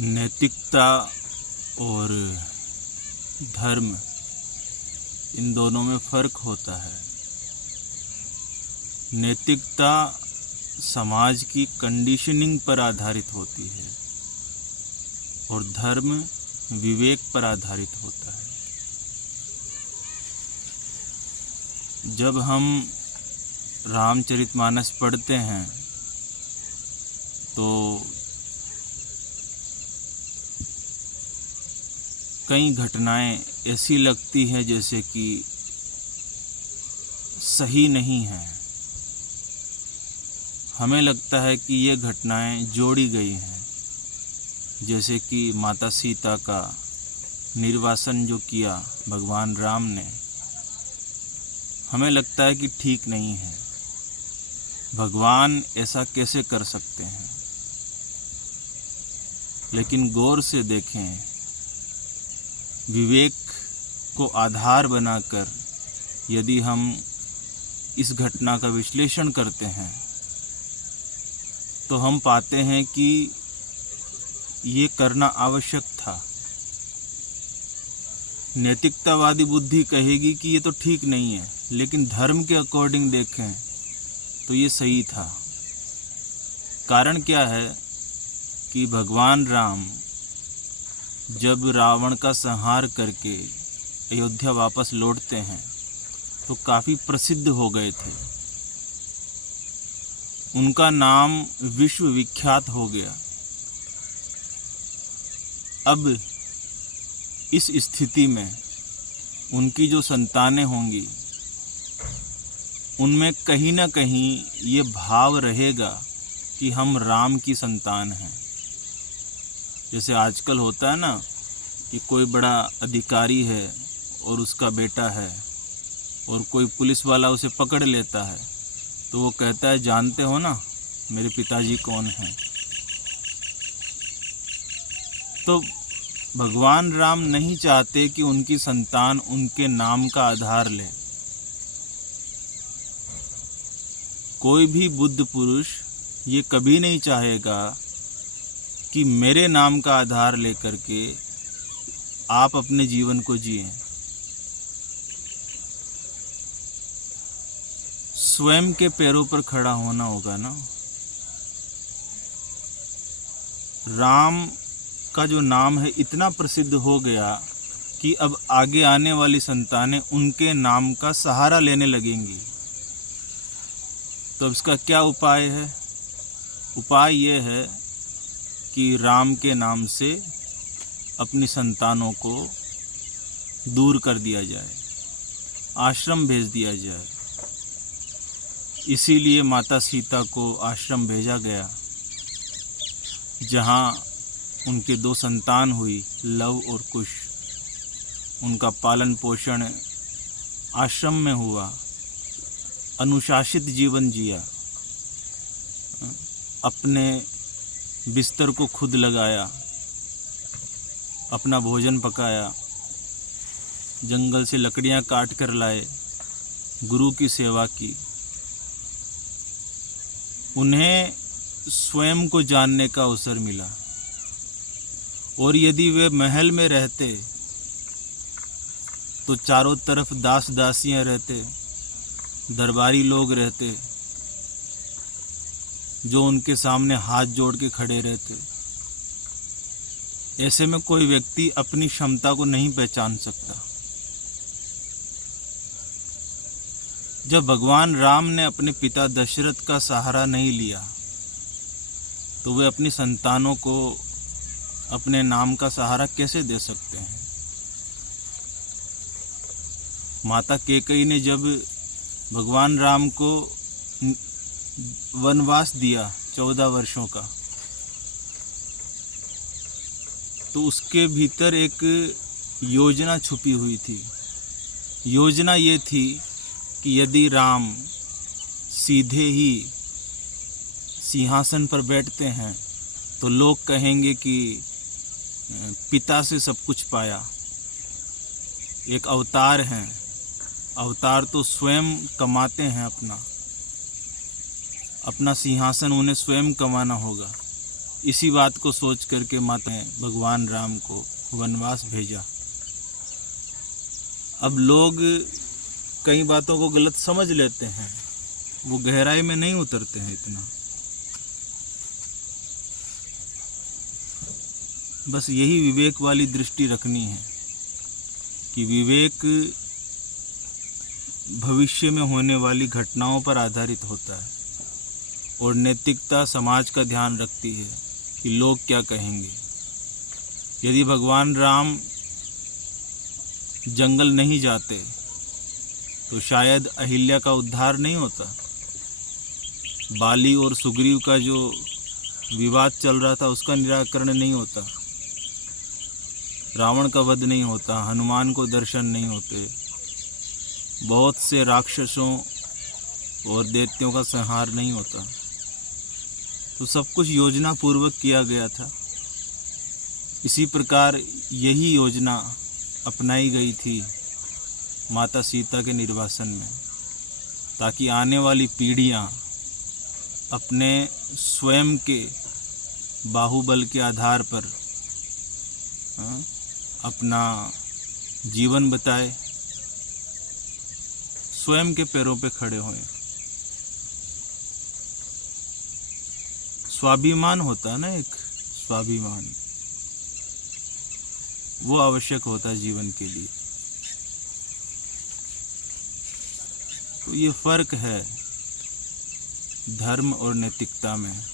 नैतिकता और धर्म, इन दोनों में फ़र्क होता है। नैतिकता समाज की कंडीशनिंग पर आधारित होती है और धर्म विवेक पर आधारित होता है। जब हम रामचरितमानस पढ़ते हैं तो कई घटनाएं ऐसी लगती हैं जैसे कि सही नहीं है। हमें लगता है कि ये घटनाएं जोड़ी गई हैं, जैसे कि माता सीता का निर्वासन जो किया भगवान राम ने, हमें लगता है कि ठीक नहीं है। भगवान ऐसा कैसे कर सकते हैं? लेकिन गौर से देखें, विवेक को आधार बनाकर यदि हम इस घटना का विश्लेषण करते हैं तो हम पाते हैं कि ये करना आवश्यक था। नैतिकतावादी बुद्धि कहेगी कि ये तो ठीक नहीं है, लेकिन धर्म के अकॉर्डिंग देखें तो ये सही था। कारण क्या है कि भगवान राम जब रावण का संहार करके अयोध्या वापस लौटते हैं तो काफ़ी प्रसिद्ध हो गए थे। उनका नाम विश्व विख्यात हो गया। अब इस स्थिति में उनकी जो संतानें होंगी उनमें कहीं ना कहीं ये भाव रहेगा कि हम राम की संतान हैं। जैसे आजकल होता है ना कि कोई बड़ा अधिकारी है और उसका बेटा है और कोई पुलिस वाला उसे पकड़ लेता है तो वो कहता है, जानते हो ना मेरे पिताजी कौन हैं। तो भगवान राम नहीं चाहते कि उनकी संतान उनके नाम का आधार ले। कोई भी बुद्ध पुरुष ये कभी नहीं चाहेगा कि मेरे नाम का आधार लेकर के आप अपने जीवन को जिएं। स्वयं के पैरों पर खड़ा होना होगा ना। राम का जो नाम है इतना प्रसिद्ध हो गया कि अब आगे आने वाली संतानें उनके नाम का सहारा लेने लगेंगी। तो अब इसका क्या उपाय है? उपाय ये है कि राम के नाम से अपनी संतानों को दूर कर दिया जाए, आश्रम भेज दिया जाए। इसीलिए माता सीता को आश्रम भेजा गया, जहाँ उनके 2 संतान हुई, लव और कुश। उनका पालन पोषण आश्रम में हुआ, अनुशासित जीवन जिया, अपने बिस्तर को खुद लगाया, अपना भोजन पकाया, जंगल से लकड़ियाँ काट कर लाए, गुरु की सेवा की। उन्हें स्वयं को जानने का अवसर मिला। और यदि वे महल में रहते तो चारों तरफ दास दासियाँ रहते, दरबारी लोग रहते जो उनके सामने हाथ जोड़ के खड़े रहते। ऐसे में कोई व्यक्ति अपनी क्षमता को नहीं पहचान सकता। जब भगवान राम ने अपने पिता दशरथ का सहारा नहीं लिया तो वे अपनी संतानों को अपने नाम का सहारा कैसे दे सकते हैं? माता कैकेयी ने जब भगवान राम को वनवास दिया 14 वर्षों का, तो उसके भीतर एक योजना छुपी हुई थी। योजना ये थी कि यदि राम सीधे ही सिंहासन पर बैठते हैं तो लोग कहेंगे कि पिता से सब कुछ पाया। एक अवतार हैं, अवतार तो स्वयं कमाते हैं, अपना सिंहासन उन्हें स्वयं कमाना होगा। इसी बात को सोच करके माता ने भगवान राम को वनवास भेजा। अब लोग कई बातों को गलत समझ लेते हैं, वो गहराई में नहीं उतरते हैं इतना। बस यही विवेक वाली दृष्टि रखनी है कि विवेक भविष्य में होने वाली घटनाओं पर आधारित होता है और नैतिकता समाज का ध्यान रखती है कि लोग क्या कहेंगे। यदि भगवान राम जंगल नहीं जाते तो शायद अहिल्या का उद्धार नहीं होता, बाली और सुग्रीव का जो विवाद चल रहा था उसका निराकरण नहीं होता, रावण का वध नहीं होता, हनुमान को दर्शन नहीं होते, बहुत से राक्षसों और दैत्यों का संहार नहीं होता। तो सब कुछ योजना पूर्वक किया गया था। इसी प्रकार यही योजना अपनाई गई थी माता सीता के निर्वासन में, ताकि आने वाली पीढ़ियां अपने स्वयं के बाहुबल के आधार पर अपना जीवन बताए, स्वयं के पैरों पे खड़े हों। स्वाभिमान होता है ना, एक स्वाभिमान, वो आवश्यक होता है जीवन के लिए। तो ये फर्क है धर्म और नैतिकता में।